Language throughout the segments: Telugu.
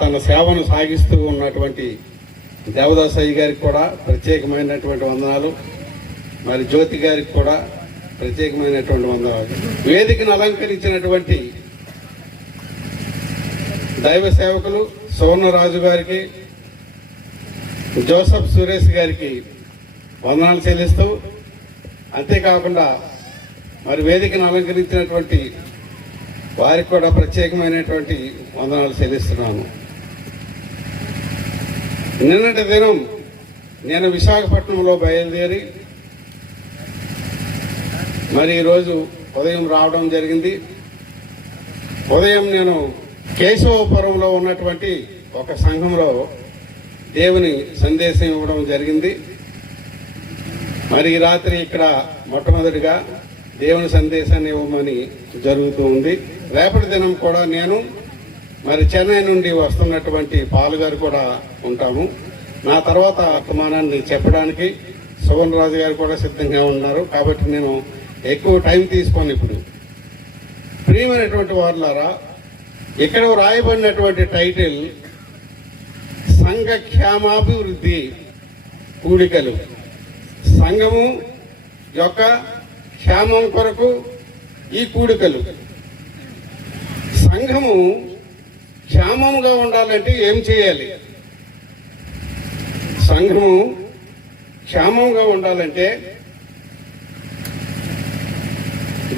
తన సేవను సాగిస్తూ ఉన్నటువంటి దేవదాస్ అయ్య గారికి కూడా ప్రత్యేకమైనటువంటి వందనాలు. మరి జ్యోతి గారికి కూడా ప్రత్యేకమైనటువంటి వందనాలు. వేదికను అలంకరించినటువంటి దైవ సేవకులు సువర్ణరాజు గారికి, జోసఫ్ సురేష్ గారికి వందనాలు చెల్లిస్తూ, అంతేకాకుండా మరి వేదికను అలంకరించినటువంటి వారికి కూడా ప్రత్యేకమైనటువంటి వందనాలు చెల్లిస్తున్నాను. నిన్నటి దినం నేను విశాఖపట్నంలో బయలుదేరి మరి ఈరోజు ఉదయం రావడం జరిగింది. ఉదయం నేను కేశవపురంలో ఉన్నటువంటి ఒక సంఘంలో దేవుని సందేశం ఇవ్వడం జరిగింది. మరి ఈ రాత్రి ఇక్కడ మొట్టమొదటిగా దేవుని సందేశాన్ని ఇవ్వమని జరుగుతూ ఉంది. రేపటి దినం కూడా నేను మరి చెన్నై నుండి వస్తున్నటువంటి పాలుగారు కూడా ఉంటాము. నా తర్వాత వర్తమానాన్ని చెప్పడానికి సువర్ణరాజు గారు కూడా సిద్ధంగా ఉన్నారు. కాబట్టి నేను ఎక్కువ టైం తీసుకొని ఇప్పుడు ప్రియమైనటువంటి వారులారా, ఇక్కడ రాయబడినటువంటి టైటిల్ సంఘ క్షేమాభివృద్ధి కూడికలు. సంఘము యొక్క క్షేమం కొరకు ఈ కూడికలు. సంఘము క్షేమంగా ఉండాలంటే ఏం చేయాలి? సంఘము క్షేమంగా ఉండాలంటే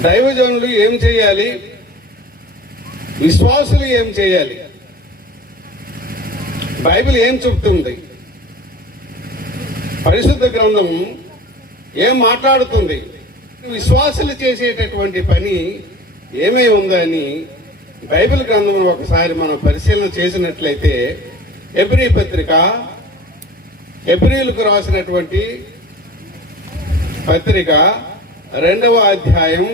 దైవజనులు ఏం చేయాలి? విశ్వాసులు ఏం చేయాలి? బైబిల్ ఏం చెబుతుంది? పరిశుద్ధ గ్రంథం ఏం మాట్లాడుతుంది? విశ్వాసులు చేసేటటువంటి పని ఏమై ఉందని బైబిల్ గ్రంథం ఒకసారి మనం పరిశీలన చేసినట్లయితే, హెబ్రీ పత్రిక, హెబ్రీలకు రాసినటువంటి పత్రిక 2వ అధ్యాయం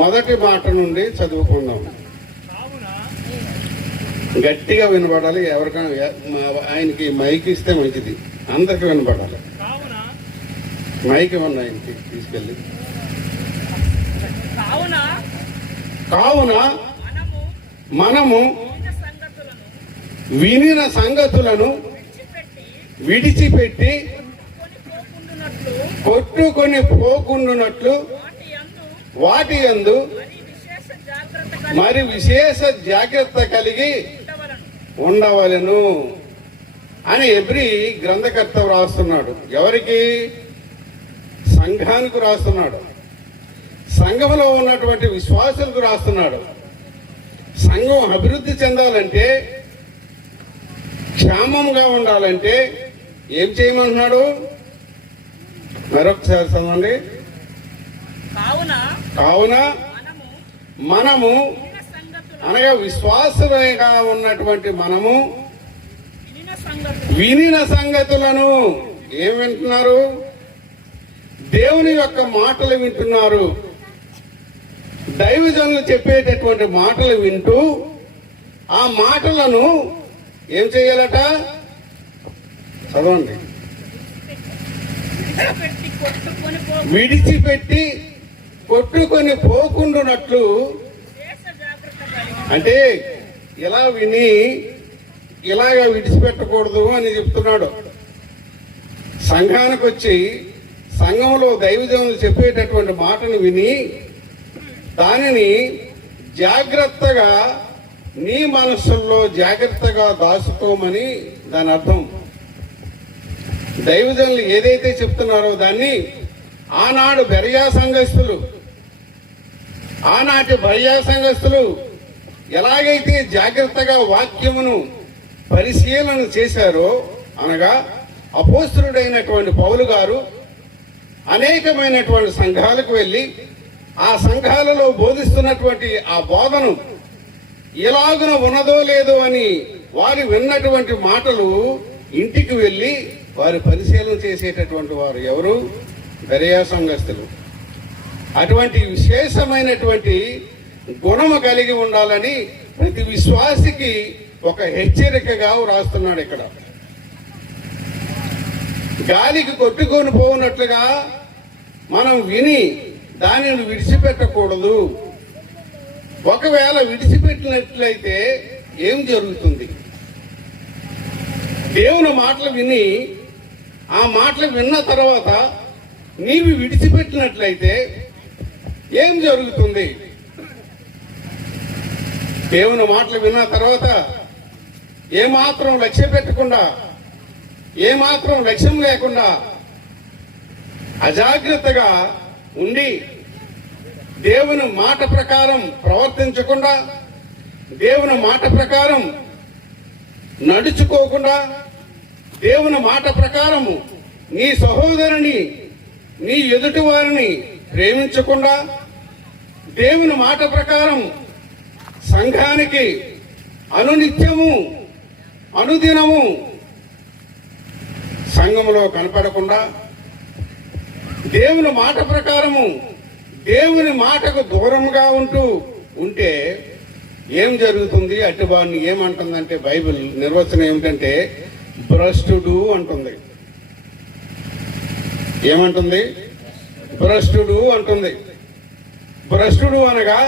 మొదటి మాట నుండి చదువుకుందాం. గట్టిగా వినపడాలి. ఎవరికైనా ఆయనకి మైక్ ఇస్తే మంచిది, అందరికి వినపడాలి. మైక్ ఇవ్వండి ఆయనకి తీసుకెళ్ళి. కావున మనము వినిన సంగతులను విడిచిపెట్టి కొట్టుకొని పోకుండునట్లు వాటి యందు మరి విశేష జాగ్రత్త కలిగి ఉండవలెను అని హెబ్రీ గ్రంథకర్త రాస్తున్నాడు. ఎవరికి? సంఘానికి రాస్తున్నాడు. సంఘంలో ఉన్నటువంటి విశ్వాసులకు రాస్తున్నాడు. సంఘం అభివృద్ధి చెందాలంటే, క్షేమంగా ఉండాలంటే ఏం చేయమంటున్నాడు? మరొకసారి చదవండి. కావున మనము అనగా విశ్వాసులుగా ఉన్నటువంటి మనము వినిన సంగతులను ఏం వింటున్నారు? దేవుని యొక్క మాటలు వింటున్నారు. దైవజనులు చెప్పేటటువంటి మాటలు వింటూ ఆ మాటలను ఏం చేయాలట? చదవండి. విడిచిపెట్టి కొట్టుకొని పోకుండునట్లు. అంటే ఇలా విని ఇలాగా విడిచిపెట్టకూడదు అని చెప్తున్నాడు. సంఘానికి వచ్చి సంఘంలో దైవజనులు చెప్పేటటువంటి మాటను విని దానిని జాగ్రత్తగా నీ మనస్సుల్లో జాగ్రత్తగా దాచుకోమని దాని అర్థం. దైవజనులు ఏదైతే చెప్తున్నారో దాన్ని ఆనాడు బెరయా సంఘస్థులు, ఆనాటి బెరయా సంఘస్థులు ఎలాగైతే జాగ్రత్తగా వాక్యమును పరిశీలన చేశారో, అనగా అపోస్తలుడైనటువంటి పౌలు గారు అనేకమైనటువంటి సంఘాలకు వెళ్ళి ఆ సంఘాలలో బోధిస్తున్నటువంటి ఆ బోధను ఎలాగున ఉన్నదో లేదో అని వారు విన్నటువంటి మాటలు ఇంటికి వెళ్ళి వారు పరిశీలన చేసేటటువంటి వారు ఎవరు? బెరయా సంఘస్థులు. అటువంటి విశేషమైనటువంటి గుణము కలిగి ఉండాలని ప్రతి విశ్వాసికి ఒక హెచ్చరికగా రాస్తున్నాడు. ఇక్కడ గాలికి కొట్టుకొని పోనట్లుగా మనం విని దానిని విడిచిపెట్టకూడదు. ఒకవేళ విడిచిపెట్టినట్లయితే ఏం జరుగుతుంది? దేవుని మాటలు విని ఆ మాటలు విన్న తర్వాత నీవు విడిచిపెట్టినట్లయితే ఏం జరుగుతుంది? దేవుని మాటలు విన్న తర్వాత ఏమాత్రం లక్ష్య పెట్టకుండా, ఏమాత్రం లక్ష్యం లేకుండా అజాగ్రత్తగా ఉండి దేవుని మాట ప్రకారం ప్రవర్తించకుండా, దేవుని మాట ప్రకారం నడుచుకోకుండా, దేవుని మాట ప్రకారము నీ సహోదరుని, నీ ఎదుటి వారిని ప్రేమించకుండా, దేవుని మాట ప్రకారం సంఘానికి అనునిత్యము అనుదినము సంఘములో కనపడకుండా, దేవుని మాట ప్రకారము దేవుని మాటకు దూరంగా ఉంటే ఏం జరుగుతుంది? అటువాడిని ఏమంటుందంటే బైబిల్ నిర్వచనం ఏమిటంటే భ్రష్టుడు అంటుంది. ఏమంటుంది? భ్రష్టుడు అంటుంది. భ్రష్టుడు అనగా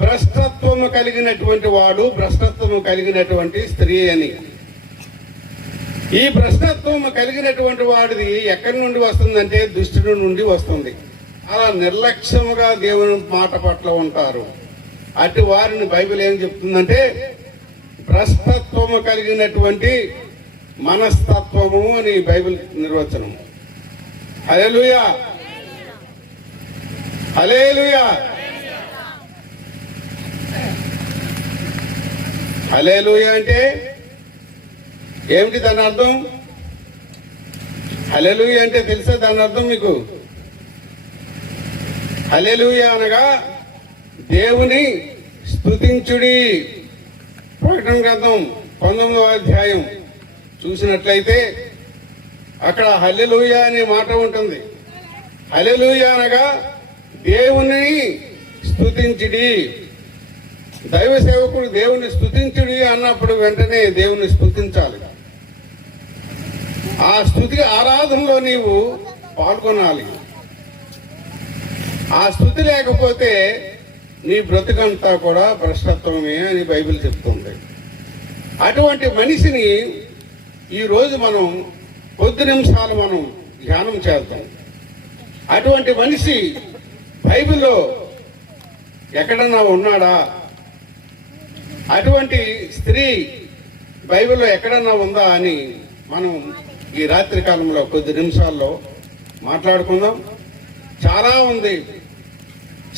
భ్రష్టత్వము కలిగినటువంటి వాడు, భ్రష్టత్వము కలిగినటువంటి స్త్రీ అని. ఈ భ్రష్టత్వము కలిగినటువంటి వాడిది ఎక్కడి నుండి వస్తుందంటే దుష్టుడి నుండి వస్తుంది. అలా నిర్లక్ష్యముగా దేవుని మాట పట్ల ఉంటారు. అటు వారిని బైబిల్ ఏం చెప్తుందంటే భ్రష్టత్వము కలిగినటువంటి మనస్తత్వము అని బైబిల్ నిర్వచనం. హల్లెలూయా, హల్లెలూయా, హల్లెలూయా అంటే ఏమిటి దాని అర్థం? హల్లెలూయా అంటే తెలుసా దాని అర్థం మీకు? హల్లెలూయా అనగా దేవుని స్తుతించుడి. ప్రకటన గ్రంథం 19వ అధ్యాయం చూసినట్లయితే అక్కడ హల్లెలూయా అనే మాట ఉంటుంది. హల్లెలూయా అనగా దేవుని స్తుతించుడి. దైవ సేవకుడు దేవుని స్తుతించుడి అన్నప్పుడు వెంటనే దేవుని స్తుతించాలి. ఆ స్తుతి ఆరాధనలో నీవు పాల్గొనాలి. ఆ స్తుతి లేకపోతే నీ బ్రతుకంతా కూడా భ్రష్టత్వమే అని బైబిల్ చెప్తుంది. అటువంటి మనిషిని ఈరోజు మనం కొద్ది నిమిషాలు మనం ధ్యానం చేద్దాం. అటువంటి మనిషి బైబిల్లో ఎక్కడన్నా ఉన్నాడా? అటువంటి స్త్రీ బైబిల్లో ఎక్కడన్నా ఉందా అని మనం ఈ రాత్రి కాలంలో కొద్ది నిమిషాల్లో మాట్లాడుకుందాం. చాలా ఉంది,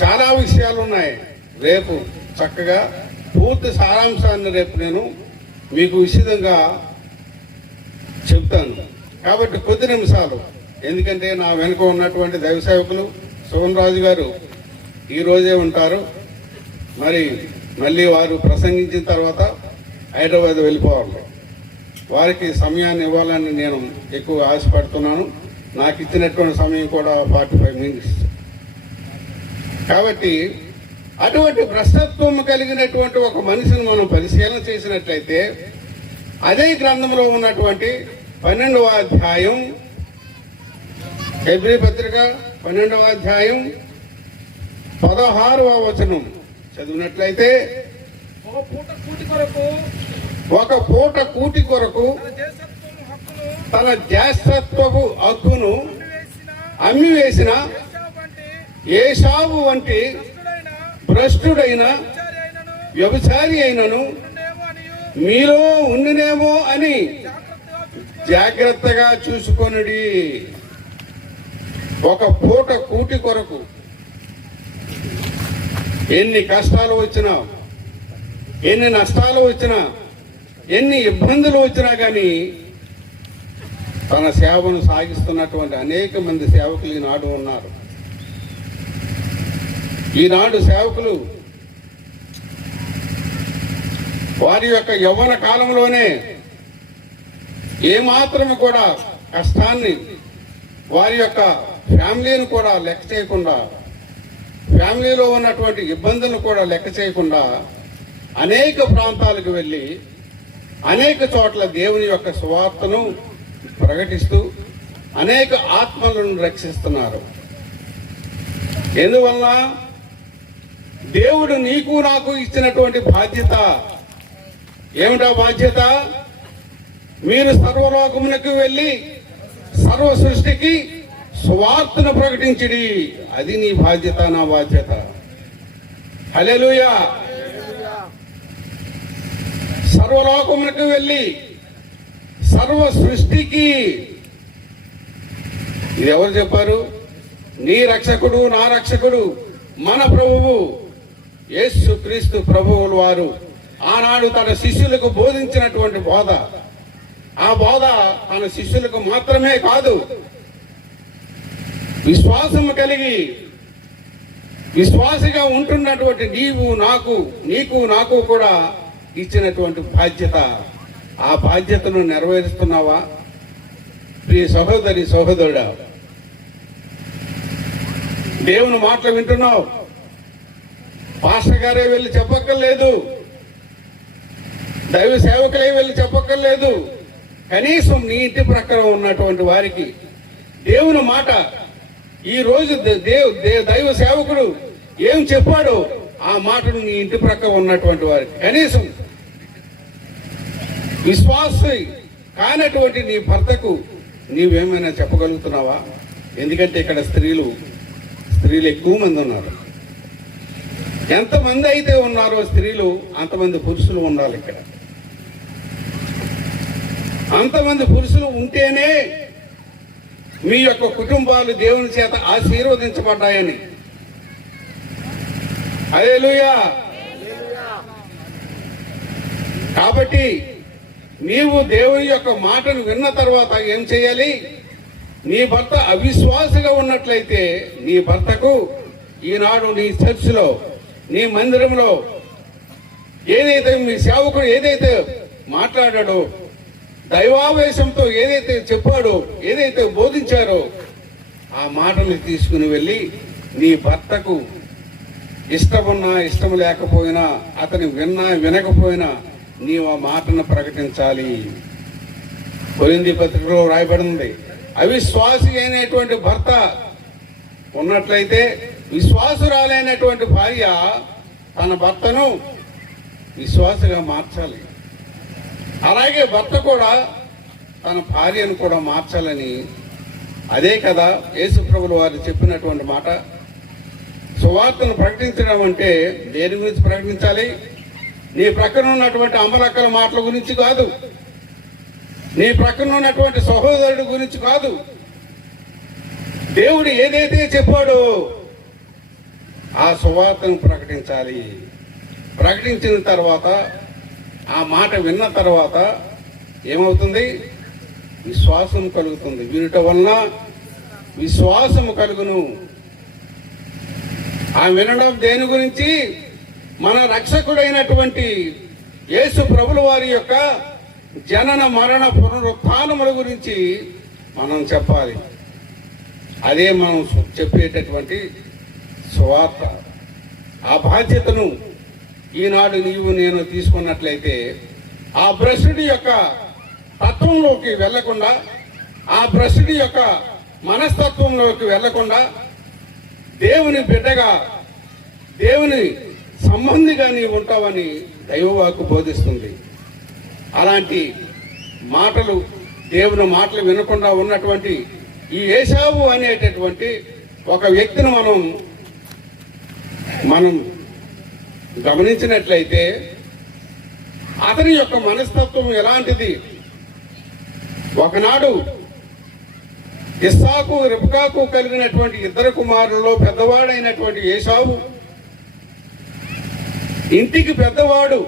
చాలా విషయాలు ఉన్నాయి. రేపు చక్కగా పూర్తి సారాంశాన్ని రేపు నేను మీకు విషదంగా చెప్తాను. కాబట్టి కొద్ది నిమిషాలు, ఎందుకంటే నా వెనుక ఉన్నటువంటి దైవ సేవకులు సోమన్ రాజు గారు ఈరోజే ఉంటారు. మరి మళ్ళీ వారు ప్రసంగించిన తర్వాత హైదరాబాద్ వెళ్ళిపోవాలి. వారికి సమయాన్ని ఇవ్వాలని నేను ఎక్కువ ఆశపడుతున్నాను. నాకు ఇచ్చినటువంటి సమయం కూడా 45 మినిట్స్. కాబట్టి అటువంటి భ్రష్టత్వం కలిగినటువంటి ఒక మనిషిని మనం పరిశీలన చేసినట్లయితే అదే గ్రంథంలో ఉన్నటువంటి 12వ అధ్యాయం, హెబ్రీ పత్రిక 12వ అధ్యాయం 16వ వచనం చదివినట్లయితే ఒక పూట కూటి కొరకు తన జ్యేష్ఠత్వపు హక్కును అమ్మివేసిన ఏశావు వంటి భ్రష్టుడైన వ్యభిచారి అయినను మీలో ఉండినేమో అని జాగ్రత్తగా చూసుకొనుడి. ఒక పూట కూటి కొరకు ఎన్ని కష్టాలు వచ్చినా, ఎన్ని నష్టాలు వచ్చినా, ఎన్ని ఇబ్బందులు వచ్చినా కానీ తన సేవను సాగిస్తున్నటువంటి అనేక మంది సేవకులు ఈనాడు ఉన్నారు. ఈనాడు సేవకులు వారి యొక్క యవ్వన కాలంలోనే ఏమాత్రము కూడా కష్టాన్ని, వారి యొక్క ఫ్యామిలీని కూడా లెక్క చేయకుండా, ఫ్యామిలీలో ఉన్నటువంటి ఇబ్బందులను కూడా లెక్క చేయకుండా అనేక ప్రాంతాలకు వెళ్ళి అనేక చోట్ల దేవుని యొక్క సువార్తను ప్రకటిస్తూ అనేక ఆత్మలను రక్షిస్తున్నారు. ఎందువల్ల దేవుడు నీకు నాకు ఇచ్చినటువంటి బాధ్యత ఏమిటా బాధ్యత? మీరు సర్వలోకమునకు వెళ్ళి సర్వ సృష్టికి సువార్తను ప్రకటించిడి. అది నీ బాధ్యత, నా బాధ్యత. హల్లెలూయా. సర్వలోకమునకు వెళ్ళి సర్వ సృష్టికి. ఇది ఎవరు చెప్పారు? నీ రక్షకుడు, నా రక్షకుడు, మన ప్రభువు యేసుక్రీస్తు ప్రభువుల వారు ఆనాడు తన శిష్యులకు బోధించినటువంటి బోధ. ఆ బోధ తన శిష్యులకు మాత్రమే కాదు, విశ్వాసము కలిగి విశ్వాసిగా ఉంటున్నటువంటి నీకు నాకు కూడా ఇచ్చినటువంటి బాధ్యత. ఆ బాధ్యతను నెరవేరుస్తున్నావా ప్రియ సహోదరి, సహోదరుడా? దేవుని మాటలు వింటున్నావు. పాస్టర్ గారే వెళ్ళి చెప్పక్కర్లేదు, దైవ సేవకులే వెళ్ళి చెప్పక్కర్లేదు. కనీసం నీ ఇంటి ప్రక్కన ఉన్నటువంటి వారికి దేవుని మాట, ఈ రోజు దైవ సేవకుడు ఏం చెప్పాడో ఆ మాటను నీ ఇంటి ప్రక్క ఉన్నటువంటి వారికి, కనీసం విశ్వాసి కానటువంటి నీ భర్తకు నీవేమైనా చెప్పగలుగుతున్నావా? ఎందుకంటే ఇక్కడ స్త్రీలు ఎక్కువ మంది ఉన్నారు. ఎంతమంది అయితే ఉన్నారో స్త్రీలు, అంతమంది పురుషులు ఉండాలి. ఇక్కడ అంతమంది పురుషులు ఉంటేనే మీ యొక్క కుటుంబాలు దేవుని చేత ఆశీర్వదించబడ్డాయని. హల్లెలూయా. కాబట్టి నీవు దేవుని యొక్క మాటను విన్న తర్వాత ఏం చేయాలి? నీ భర్త అవిశ్వాసిగా ఉన్నట్లయితే నీ భర్తకు ఈనాడు నీ చర్చిలో, నీ మందిరంలో ఏదైతే మీ సేవకుడు ఏదైతే మాట్లాడాడో, దైవావేశంతో ఏదైతే చెప్పాడో, ఏదైతే బోధించారో ఆ మాటలు తీసుకుని వెళ్ళి నీ భర్తకు ఇష్టమున్నా ఇష్టం లేకపోయినా, అతని విన్నా వినకపోయినా నీవు ఆ మాటను ప్రకటించాలి. కొరింథీ పత్రికలో రాయబడింది, అవిశ్వాసి అయినటువంటి భర్త ఉన్నట్లయితే విశ్వాసురాలైనటువంటి భార్య తన భర్తను విశ్వాసగా మార్చాలి. అలాగే భర్త కూడా తన భార్యను కూడా మార్చాలని. అదే కదా యేసు ప్రభువుల వారు చెప్పినటువంటి మాట. సువార్తను ప్రకటించడం అంటే దేని గురించి ప్రకటించాలి? నీ ప్రక్కన ఉన్నటువంటి అమలక్కల మాటల గురించి కాదు, నీ ప్రక్కన ఉన్నటువంటి సహోదరుడి గురించి కాదు. దేవుడు ఏదైతే చెప్పాడో ఆ సువార్తను ప్రకటించాలి. ప్రకటించిన తర్వాత, ఆ మాట విన్న తర్వాత ఏమవుతుంది? విశ్వాసం కలుగుతుంది. వినుట వలన విశ్వాసము కలుగును. ఆ వినడం దేని గురించి? మన రక్షకుడైనటువంటి యేసు ప్రభుల వారి యొక్క జనన మరణ పునరుత్థానముల గురించి మనం చెప్పాలి. అదే మనం చెప్పేటటువంటి సువార్త. ఆ బాధ్యతను ఈనాడు నీవు నేను తీసుకున్నట్లయితే ఆ భ్రష్టుడి యొక్క తత్వంలోకి వెళ్లకుండా, ఆ భ్రష్టుడి యొక్క మనస్తత్వంలోకి వెళ్లకుండా దేవుని బిడ్డగా, దేవుని సంబంధిగా నీవు ఉంటావని దైవవాక్కు బోధిస్తుంది. అలాంటి మాటలు, దేవుని మాటలు వినకుండా ఉన్నటువంటి ఈ ఏశావు అనేటటువంటి ఒక వ్యక్తిని మనం గమనించినట్లయితే అతని యొక్క మనస్తత్వం ఎలాంటిది? ఒకనాడు ఇస్సాకు, రిబ్కాకు కలిగినటువంటి ఇద్దరు కుమారులలో పెద్దవాడైనటువంటి ఏశావు, ఇంటికి పెద్దవాడు,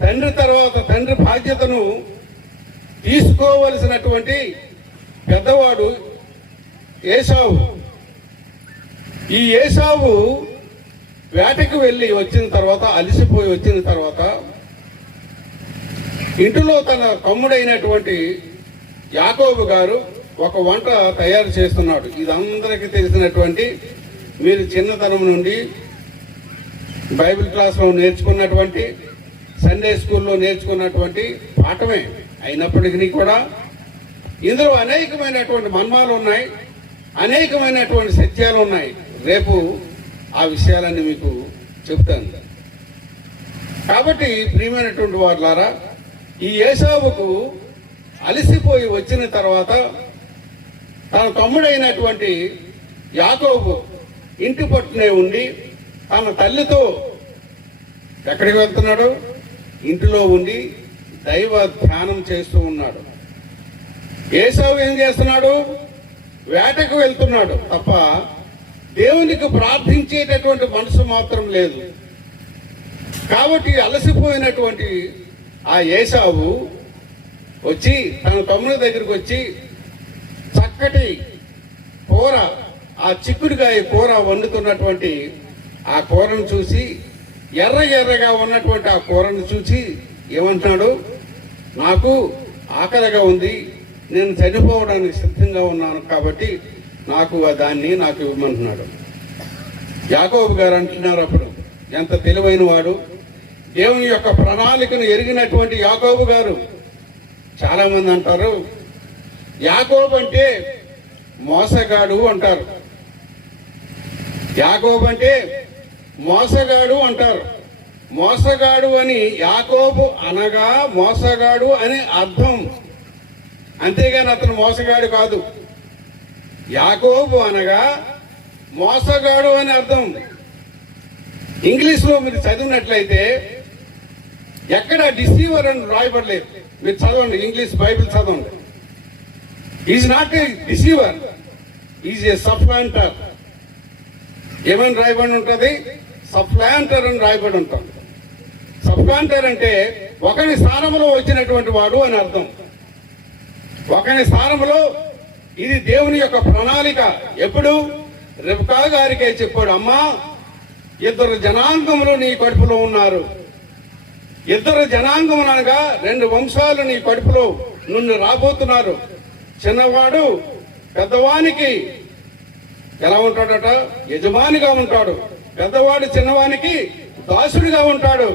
తండ్రి తర్వాత తండ్రి బాధ్యతను తీసుకోవలసినటువంటి పెద్దవాడు ఏశావు. ఈ ఏశావు వేటకు వెళ్ళి వచ్చిన తర్వాత, అలసిపోయి వచ్చిన తర్వాత ఇంటిలో తన తమ్ముడైనటువంటి యాకోబు గారు ఒక వంట తయారు చేస్తున్నాడు. ఇది అందరికీ తెలిసినటువంటి, మీరు చిన్నతనం నుండి బైబిల్ క్లాస్లో నేర్చుకున్నటువంటి, సండే స్కూల్లో నేర్చుకున్నటువంటి పాఠమే అయినప్పటికీ కూడా ఇందులో అనేకమైనటువంటి మర్మాలు ఉన్నాయి, అనేకమైనటువంటి సత్యాలు ఉన్నాయి. రేపు ఆ విషయాలన్నీ మీకు చెప్తాను. కాబట్టి ప్రియమైనటువంటి వారులారా, ఈ ఏసావుకు అలసిపోయి వచ్చిన తర్వాత తన తమ్ముడైనటువంటి యాకోబు ఇంటి పట్టునే ఉండి తన తల్లితో ఎక్కడికి వెళ్తున్నాడు? ఇంటిలో ఉండి దైవ ధ్యానం చేస్తూ ఉన్నాడు. ఏసావు ఏం చేస్తున్నాడు? వేటకు వెళ్తున్నాడు తప్ప దేవునికి ప్రార్థించేటటువంటి మనసు మాత్రం లేదు. కాబట్టి అలసిపోయినటువంటి ఆ ఏసావు వచ్చి తన తమ్ముడి దగ్గరికి వచ్చి చక్కటి కూర, ఆ చిక్కుడుకాయ కూర వండుతున్నటువంటి ఆ కూరను చూసి, ఎర్రగా ఉన్నటువంటి ఆ కూరను చూసి ఏమంటున్నాడు? నాకు ఆకలిగా ఉంది, నేను చనిపోవడానికి సిద్ధంగా ఉన్నాను, కాబట్టి దాన్ని నాకు ఇవ్వమంటున్నాడు. యాకోబు గారు అంటున్నారు అప్పుడు, ఎంత తెలివైన వాడు, దేవుని యొక్క ప్రణాళికను ఎరిగినటువంటి యాకోబు గారు. చాలా మంది అంటారు యాకోబు అంటే మోసగాడు అంటారు. యాకోబు అంటే మోసగాడు అంటారు. మోసగాడు అని యాకోబు అనగా మోసగాడు అని అర్థం, అంతేగాని అతను మోసగాడు కాదు. యాకోబు అనగా మోసగాడు అని అర్థం. ఇంగ్లీష్ లో మీరు చదివినట్లయితే ఎక్కడ డిసీవర్ అని రాయబడలేదు. మీరు చదవండి, ఇంగ్లీష్ బైబిల్ చదవండి. Is not a deceiver, is a supplanter. ఏమని రాయబడి ఉంటుంది? సప్లాంటర్ అని రాయబడి ఉంటుంది. సప్లాంటర్ అంటే ఒకరి స్థానంలో వచ్చినటువంటి వాడు అని అర్థం. ఒకరి స్థానంలో, ఇది దేవుని యొక్క ప్రణాళిక. ఎప్పుడు? రెబ్కా గారికే చెప్పాడు, అమ్మా 2 జనాంగములు నీ కడుపులో ఉన్నారు. 2 జనాంగములు అనగా 2 వంశాలు నీ కడుపులో నుండి రాబోతున్నారు. చిన్నవాడు పెద్దవానికి ఎలా ఉంటాడట? యజమానిగా ఉంటాడు. పెద్దవాడు చిన్నవానికి దాసుడిగా ఉంటాడు.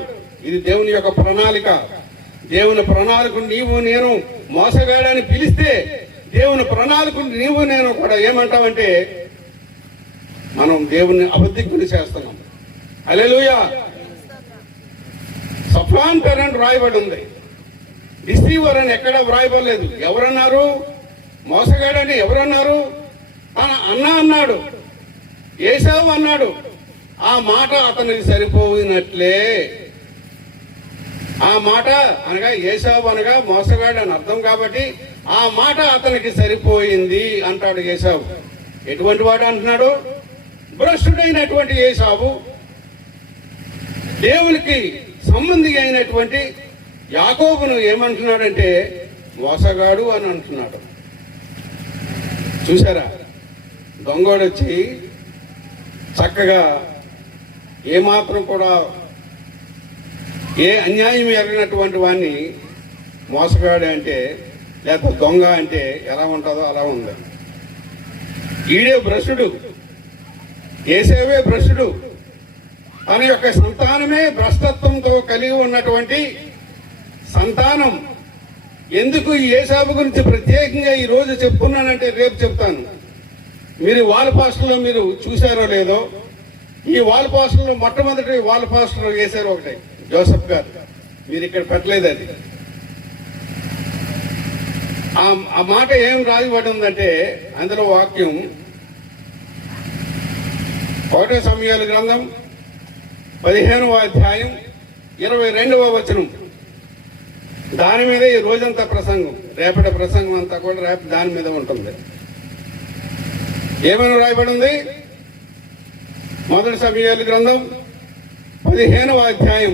ఇది దేవుని యొక్క ప్రణాళిక. దేవుని ప్రణాళిక నీవు నేను మోసగాడని పిలిస్తే, దేవుని ప్రణాళిక నీవు నేను కూడా ఏమంటామంటే మనం దేవుని అబద్ధికుని చేస్తున్నాం. హల్లెలూయా. సప్లాంటర్ అని రాయబడి ఉంది, డిసీవర్ అని ఎక్కడ వ్రాయబడలేదు. ఎవరన్నారు? మోసగాడని ఎవరన్నారు? అన్న అన్నాడు, ఏసావు అన్నాడు. ఆ మాట అతనికి సరిపోయినట్లే. ఆ మాట అనగా ఏసావు అనగా మోసగాడు అని అర్థం, కాబట్టి ఆ మాట అతనికి సరిపోయింది అంటాడు ఏసావు. ఎటువంటి వాడు అంటున్నాడు? భ్రష్టుడైనటువంటి ఏసావు దేవునికి సంబంధి అయినటువంటి యాకోబును ఏమంటున్నాడంటే మోసగాడు అని అంటున్నాడు. చూసారా? దొంగోడు వచ్చి చక్కగా ఏమాత్రం కూడా ఏ అన్యాయం ఎరిగినటువంటి వాడిని మోసగాడు అంటే, లేకపోతే దొంగ అంటే ఎలా ఉంటుందో అలా ఉంది. ఈడే భ్రష్టుడు, ఏసేవే భ్రష్టుడు. తన యొక్క సంతానమే భ్రష్టత్వంతో కలిగి ఉన్నటువంటి సంతానం. ఎందుకు ఈ ఏసావు గురించి ప్రత్యేకంగా ఈ రోజు చెప్తున్నానంటే రేపు చెప్తాను. మీరు వాల్ పాస్టర్లో మీరు చూశారో లేదో, ఈ వాల్ పాస్టర్లో మొట్టమొదటి వాల్ పాస్టర్ వేశారు ఒకటి, జోసెఫ్ గారు. మీరు ఇక్కడ పెట్టలేదు అది. ఆ మాట ఏం రాయబడి ఉందంటే అందులో వాక్యం 1 సమూయేలు గ్రంథం 15వ అధ్యాయం 22వ వచనం. దాని మీద ఈ రోజంతా ప్రసంగం, రేపటి ప్రసంగం అంతా కూడా రేపు దాని మీద ఉంటుంది. ఏమని రాయబడి ఉంది? 1 సమూయేలు గ్రంథం 15వ అధ్యాయం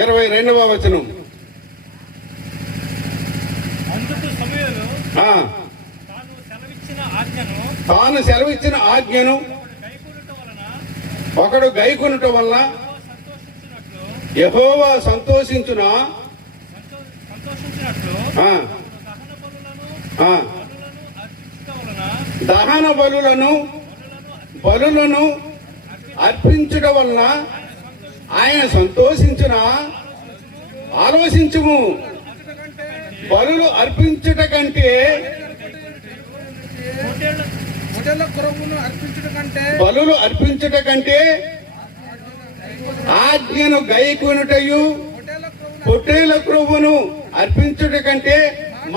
22వ వచనం. తాను సెలవిచ్చిన ఆజ్ఞను ఒకడు గైకొనుట వలన యెహోవా సంతోషించునా? దహన బలులను అర్పించుట వలన ఆయన సంతోషించునా? ఆలోచించుము. బలులు అర్పించుట కంటే, బలులు అర్పించుట కంటే ఆజ్ఞను గైకొనుటయు పొట్టేల క్రొవ్వును అర్పించుట కంటే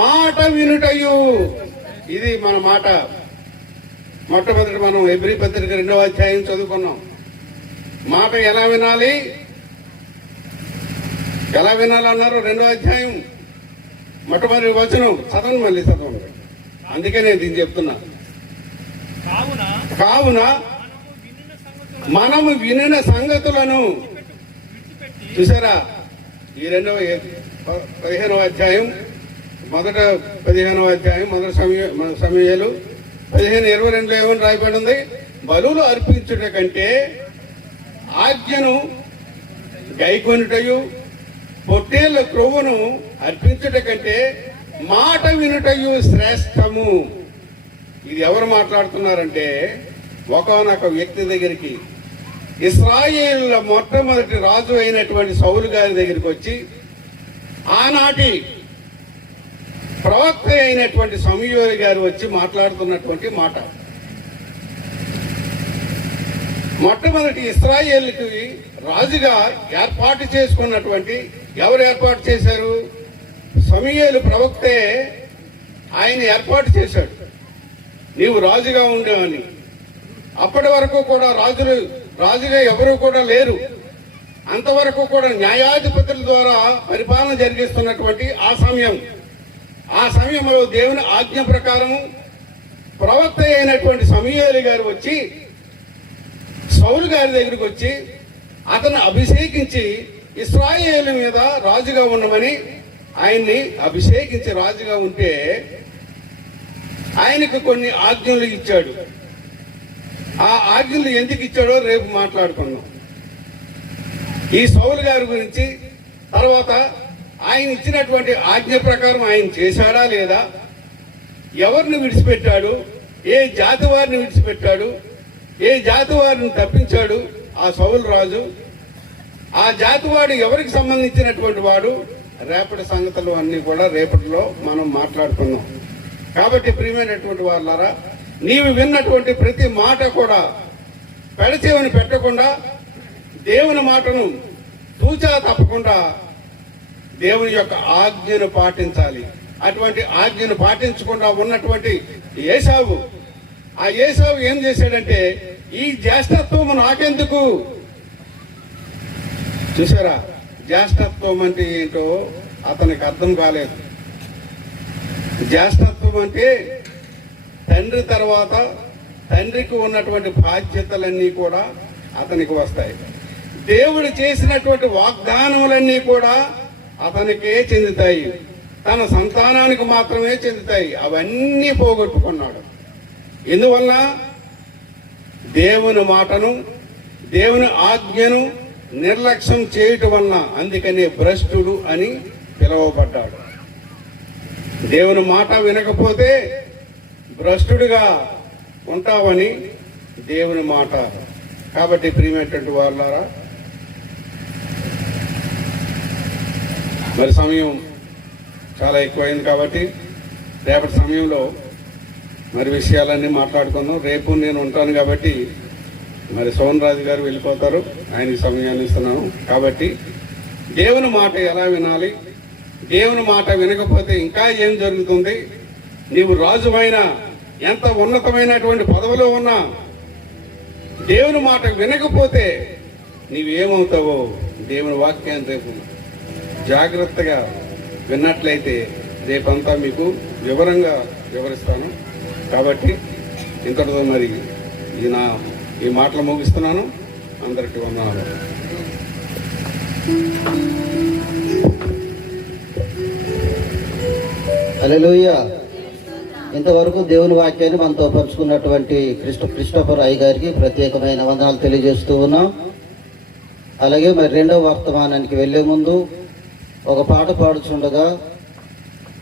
మాట వినుటయు. ఇది మన మాట. మొట్టమొదటి మనం హెబ్రీ పత్రిక 2వ అధ్యాయం చదువుకున్నాం. మాట ఎలా వినాలి, ఎలా వినాలన్నారు? 2వ అధ్యాయం మొట్టమొదటి వచనం చదవండి, మళ్ళీ చదవండి. అందుకే నేను దీన్ని చెప్తున్నా. కావున మనము వినిన సంగతులను చూసారా, ఈ 15వ అధ్యాయం మొదట 15వ అధ్యాయం మొదటి సమయాలు 15:22 ఏమని రాయబడి ఉంది? బలులు అర్పించుట కంటే ఆజ్ఞను గైకొనుటయు, పొట్టేళ్ల క్రొవ్వును అర్పించుట కంటే మాట వినుటయు శ్రేష్టము. ఇది ఎవరు మాట్లాడుతున్నారంటే, ఒకనొక వ్యక్తి దగ్గరికి ఇశ్రాయేలుల మొట్టమొదటి రాజు అయినటువంటి సౌలు గారి దగ్గరికి వచ్చి ఆనాటి ప్రవక్త అయినటువంటి సమూయేలు గారు వచ్చి మాట్లాడుతున్నటువంటి మాట. మొట్టమొదటి ఇశ్రాయేలుకి రాజుగా ఏర్పాటు చేసుకున్నటువంటి ఎవరు ఏర్పాటు చేశారు? సమూయేలు ప్రవక్తే ఆయన ఏర్పాటు చేశాడు, నీవు రాజుగా ఉండేవని. అప్పటి వరకు కూడా రాజుగా ఎవరు కూడా లేరు. అంతవరకు కూడా న్యాయాధిపతుల ద్వారా పరిపాలన జరిగిస్తున్నటువంటి ఆ సమయంలో దేవుని ఆజ్ఞ ప్రకారం ప్రవక్త అయినటువంటి సమూయేలు గారు వచ్చి సౌలు గారి దగ్గరికి వచ్చి అతను అభిషేకించి ఇశ్రాయేలు మీద రాజుగా ఉండమని ఆయన్ని అభిషేకించి రాజుగా ఉంటే ఆయనకు కొన్ని ఆజ్ఞలు ఇచ్చాడు. ఆ ఆజ్ఞలు ఎందుకు ఇచ్చాడో రేపు మాట్లాడుకుందాం. ఈ సౌలు గారి గురించి, తర్వాత ఆయన ఇచ్చినటువంటి ఆజ్ఞ ప్రకారం ఆయన చేశాడా లేదా, ఎవరిని విడిచిపెట్టాడు, ఏ జాతి వారిని విడిచిపెట్టాడు, ఏ జాతి వారిని తప్పించాడు ఆ సౌలు రాజు, ఆ జాతివాడు ఎవరికి సంబంధించినటువంటి వాడు, రేపటి సంగతులు అన్ని కూడా రేపటిలో మనం మాట్లాడుకుందాం. కాబట్టి ప్రియమైనటువంటి వాళ్ళారా, నీవు విన్నటువంటి ప్రతి మాట కూడా పెడచెవిని పెట్టకుండా దేవుని మాటను తూచా తప్పకుండా దేవుని యొక్క ఆజ్ఞను పాటించాలి. అటువంటి ఆజ్ఞను పాటించకుండా ఉన్నటువంటి ఏశావు ఏం చేశాడంటే, ఈ జ్యేష్ఠత్వం నాకెందుకు? చూసారా, జ్యేష్ఠత్వం అంటే ఏంటో అతనికి అర్థం కాలేదు. జ్యేష్ఠత్వం అంటే తండ్రి తర్వాత తండ్రికి ఉన్నటువంటి బాధ్యతలన్నీ కూడా అతనికి వస్తాయి. దేవుడు చేసినటువంటి వాగ్దానములన్నీ కూడా అతనికే చెందుతాయి, తన సంతానానికి మాత్రమే చెందుతాయి. అవన్నీ పోగొట్టుకున్నాడు. ఎందువల్ల? దేవుని మాటను, దేవుని ఆజ్ఞను నిర్లక్ష్యం చేయటం వలన. అందుకనే భ్రష్టుడు అని పిలువబడ్డాడు. దేవుని మాట వినకపోతే భ్రష్టుడిగా ఉంటావని దేవుని మాట. కాబట్టి ప్రియమైనటువంటి వాళ్ళారా, మరి సమయం చాలా ఎక్కువైంది కాబట్టి రేపటి సమయంలో మరి విషయాలన్నీ మాట్లాడుకుందాం. రేపు నేను ఉంటాను కాబట్టి మరి సోన్ రాజు గారు వెళ్ళిపోతారు, ఆయనకి సమయాన్ని ఇస్తున్నాను. కాబట్టి దేవుని మాట ఎలా వినాలి, దేవుని మాట వినకపోతే ఇంకా ఏం జరుగుతుంది? నీవు రాజువైనా, ఎంత ఉన్నతమైనటువంటి పదవిలో ఉన్నా, దేవుని మాట వినకపోతే నీవేమవుతావో దేవుని వాక్యాన్ని రేపు జాగ్రత్తగా విన్నట్లయితే రేపంతా మీకు వివరంగా వివరిస్తాను. కాబట్టి ఇంతటితో మరి ఈ మాటలు ముగిస్తున్నాను. అందరికీ వందనాలు. హల్లెలూయా. ఇంతవరకు దేవుని వాక్యాన్ని మనతో పంచుకున్నటువంటి క్రిస్టోఫర్ అయ్య గారికి ప్రత్యేకమైన వందనాలు తెలియజేస్తూ ఉన్నాం. అలాగే మరి రెండవ వర్తమానానికి వెళ్లే ముందు ఒక పాట పాడుచుండగా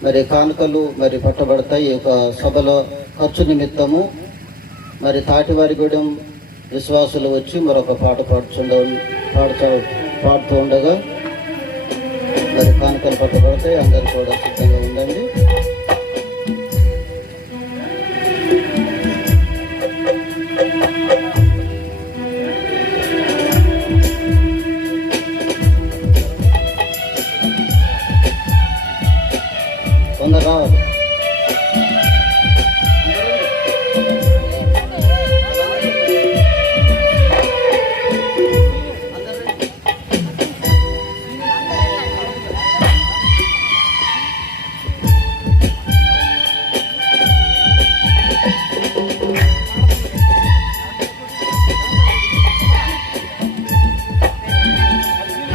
మరి కానుకలు మరి పట్టబడతాయి. ఈ యొక్క సభలో ఖర్చు నిమిత్తము మరి తాటివారిగూడెం విశ్వాసులు వచ్చి మరొక పాట పాడుతూ ఉండగా మరి కానుకలు పట్టబడతాయి. అందరూ కూడా సిద్ధంగా ఉండండి.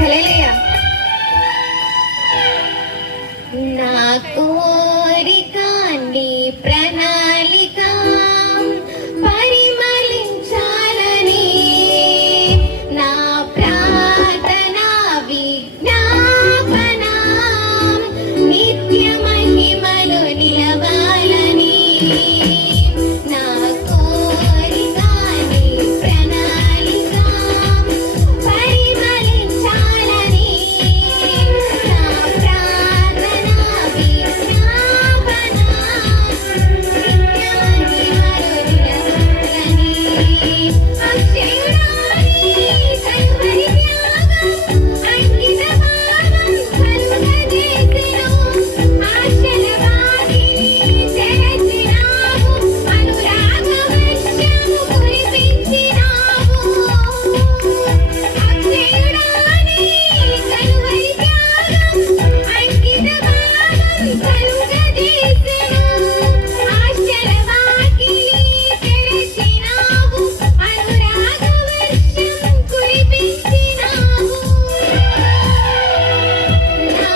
హల్లెలూయా. నా కోరిక నీ ప్రణాళిక పరిమళించాలని, నా ప్రార్థన విజ్ఞాపన నిత్య మహిమలో నిలవాలని. నా కోరిక నీ ప్రణాళిక పరిమళించాలని, నా ప్రార్థన విజ్ఞాపన నిత్య మహిమలో నిలవాలని. అక్షయురాలి కలువరి త్యాగం అంకిత భావం కలుగజేసెను. ఆశల వాకిలి తెరచినావు, అనురాగ వర్షము కురిపించినావు. అక్షయురాలి కలువరి త్యాగం అంకిత భావం కలుగజేసెను. ఆశల వాకిలి తెరచినావు, అనురాగ వర్షం కురిపించినావు. నా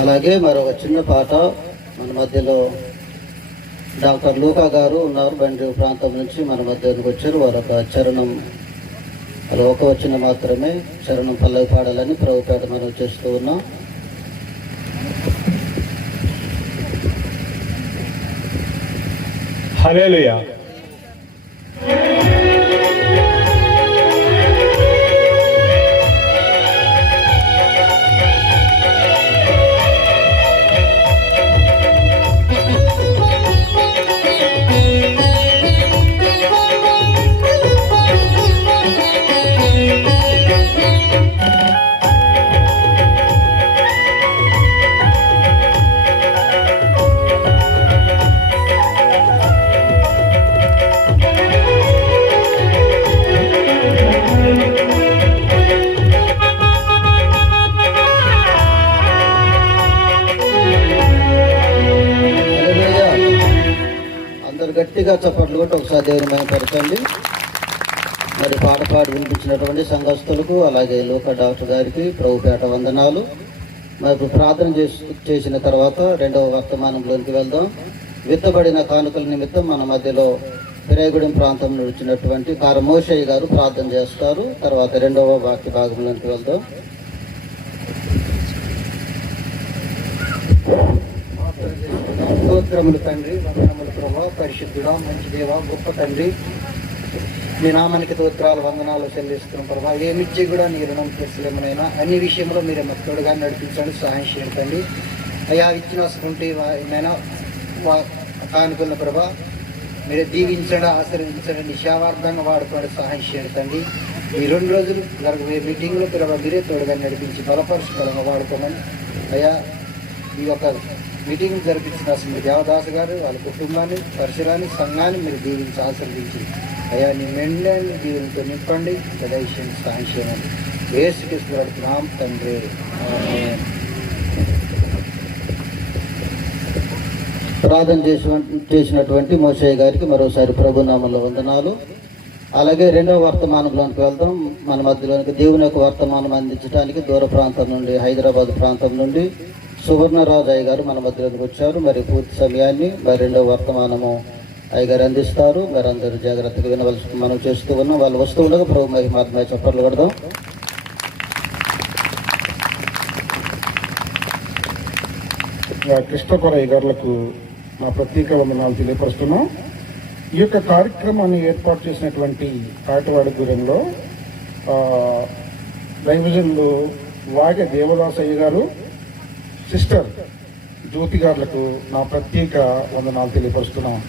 అలాగే మరొక చిన్న పాట మన మధ్యలో డాక్టర్ లూకా గారు ఉన్నారు, బండి ప్రాంతం నుంచి మన మధ్యలోకి వచ్చారు. వారు ఒక చరణం, అలా ఒక వచ్చిన మాత్రమే చరణం పల్లవి పాడాలని ప్రభుపేట మనం చేస్తూ ఉన్నాం. హల్లెలూయా. హల్లెలూయా. అందరు గట్టిగా చప్పట్లు కొట్టి ఒకసారి దేవుని మహిమపరచండి. మరి పాట పాడి వినిపించినటువంటి సంఘస్థులకు, అలాగే లూకా డాక్టర్ గారికి ప్రభుపేట వందనాలు. మరి ఇప్పుడు ప్రార్థన చేసిన తర్వాత రెండవ వర్తమానంలోనికి వెళ్దాం. విత్తబడిన కానుకల నిమిత్తం మన మధ్యలో పిరాయిగూడెం ప్రాంతం నుండి వచ్చినటువంటి కారమోషయ్య గారు ప్రార్థన చేస్తారు. తర్వాత రెండవ వాక్య భాగంలోనికి వెళ్దాం. స్తోత్రములు తండ్రి, వందనములు ప్రభా, పరిశుద్ధుడా, మంచి దేవా, గొప్ప తండ్రి, మీ నామానికి స్తోత్రాలు వందనాలు చెల్లిస్తున్నాం ప్రభా. ఏమిచ్చి కూడా నీ రుణం తీర్చలేమనైనా అన్ని విషయంలో మీరే మాకు తోడుగా నడిపించండి, సహాయం చేయండి. అయ్యా ఇచ్చిన ఉంటే ఏమైనా కానుకలను ప్రభా మీరే దీవించండి, ఆశీర్వదించండి, నిశావార్థంగా వాడుకోండి, సహాయం చేయండి. ఈ 2 రోజులు జరగబోయే మీటింగ్లో ప్రభా మీరే తోడుగా నడిపించి బలపరుచుకోవాలని వాడుకోమని అయ్యా ఈ యొక్క మీటింగ్ జరిపించిన శ్రీ దేవదాస్ గారు, వాళ్ళ కుటుంబాన్ని, పరిసరాన్ని, సంఘాన్ని మీరు దీవించి ఆశీర్వదించి అయ్యా నీ మెండని దీవులతో నింపండి, ప్రదర్శన సహాయం చేయండి. యేసుక్రీస్తు అడుగుతున్నాం తండ్రి, ఆమేన్. ప్రార్థన చేసినటువంటి మోషయ్య గారికి మరోసారి ప్రభునామంలో వందనాలు. అలాగే రెండవ వర్తమానంలోనికి వెళ్దాం. మన మధ్యలోనికి దేవుని యొక్క వర్తమానం అందించడానికి దూర ప్రాంతం నుండి, హైదరాబాద్ ప్రాంతం నుండి సువర్ణరాజు అయ్య గారు మన మధ్యలోకి వచ్చారు. మరి పూర్తి సమయాన్ని మరి రెండవ వర్తమానము అయ్యగారు అందిస్తారు. మరి అందరూ జాగ్రత్తగా వినవలసి మనం చేస్తూ ఉన్నాం. వాళ్ళు వస్తూ ఉండగా ప్రభు మహిమాత్మ చప్పట్లు కొడదాం. కృష్ణకొర గారులకు మా ప్రత్యేక వందనాలు తెలియపరుస్తున్నాం. ఈ యొక్క కార్యక్రమాన్ని ఏర్పాటు చేసినటువంటి తాటివాడిగూడెంలో దైవజనులు వాగ దేవదాసయ్య గారు, సిస్టర్ జ్యోతి గారులకు నా ప్రత్యేక వందనాలు తెలియపరుస్తున్నాను.